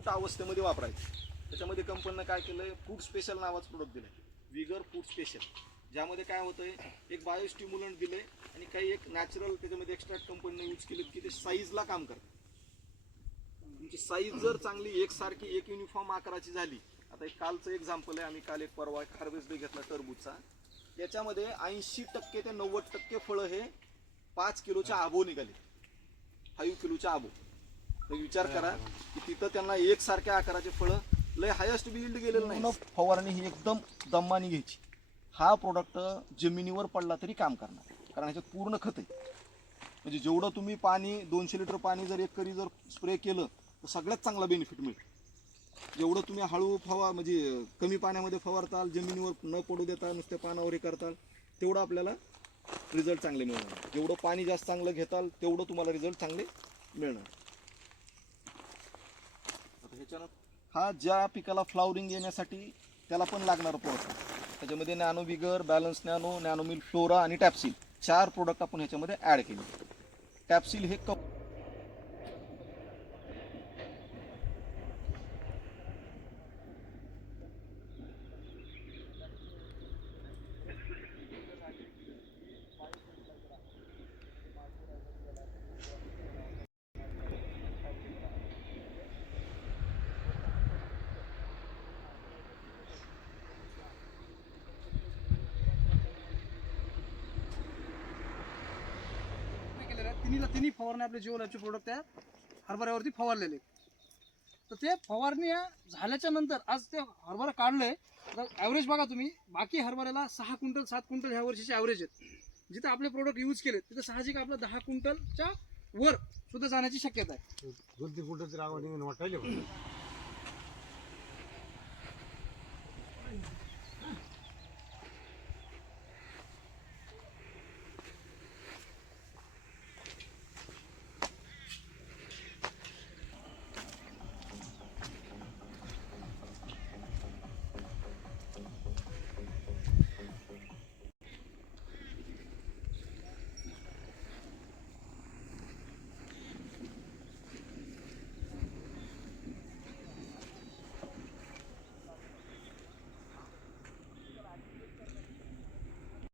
कुट अवस्थेमध्ये वापरायचं. त्याच्यामध्ये कंपनीनं काय केलंय, फूड स्पेशल नावाचं प्रोडक्ट दिलंय, विगर फूड स्पेशल. ज्यामध्ये काय होतंय, एक बायोस्टिम्युलंट दिलंय आणि काही एक नॅचरल त्याच्यामध्ये एक्स्ट्रॅक्ट कंपनीने यूज केले की ते साईजला काम करतं. तुमची साईज जर चांगली एकसारखी एक युनिफॉर्म आकाराची झाली, आता एक कालचं एक्झाम्पल आहे, आम्ही काल एक परवा एक हार्वेस्ट डे घेतला टरबूजचा, त्याच्यामध्ये 80% ते 90% फळं हे 5 किलोच्या आबो निघाले, 5 किलोच्या आबो. तर विचार करा की तिथं त्यांना एकसारख्या आकाराचे फळं, लय हायस्ट बिल्ड गेलेलं नाही. फवारणी ही एकदम दमाने घ्यायची. हा प्रोडक्ट जमिनीवर पडला तरी काम करणार, कारण ह्याच्यात पूर्ण खत आहे. म्हणजे जेवढं तुम्ही पाणी 200 लिटर पाणी जर एकरी जर स्प्रे केलं तर सगळ्यात चांगला बेनिफिट मिळेल. जेवढं तुम्ही हळू म्हणजे कमी पाण्यामध्ये फवारताल, जमिनीवर न पडू देता नुसत्या पानावर हे करताल, तेवढं आपल्याला रिझल्ट चांगले मिळणार. जेवढं पाणी जास्त चांगलं घेताल तेवढं तुम्हाला रिझल्ट चांगले मिळणार. आता ह्याच्यानं हा ज्या पिकाला फ्लावरिंग येण्यासाठी त्याला पण लागणार प्रोडक्ट, त्याच्यामध्ये नॅनो विगर, बॅलन्स नॅनो, नॅनोमिल फ्लोरा आणि टॅप्सिल 4 प्रोडक्ट आपण ह्याच्यामध्ये ॲड केले. टॅप्सिल हे तिन्ही फवारणी आपले जिओलाचे प्रोडक्ट त्या हरभऱ्यावरती फवारलेले. तर ते फवारणी झाल्याच्या नंतर आज ते हरभरा काढलंय, तर ॲव्हरेज बघा तुम्ही, बाकी हरभऱ्याला 6 क्विंटल 7 क्विंटल ह्या वर्षीचे ॲव्हरेज आहेत. जिथे आपले प्रोडक्ट यूज केले तिथे साहजिक आपलं 10 क्विंटलच्या वर सुद्धा जाण्याची शक्यता आहे. 2-3 क्विंटलची आवड वाटायला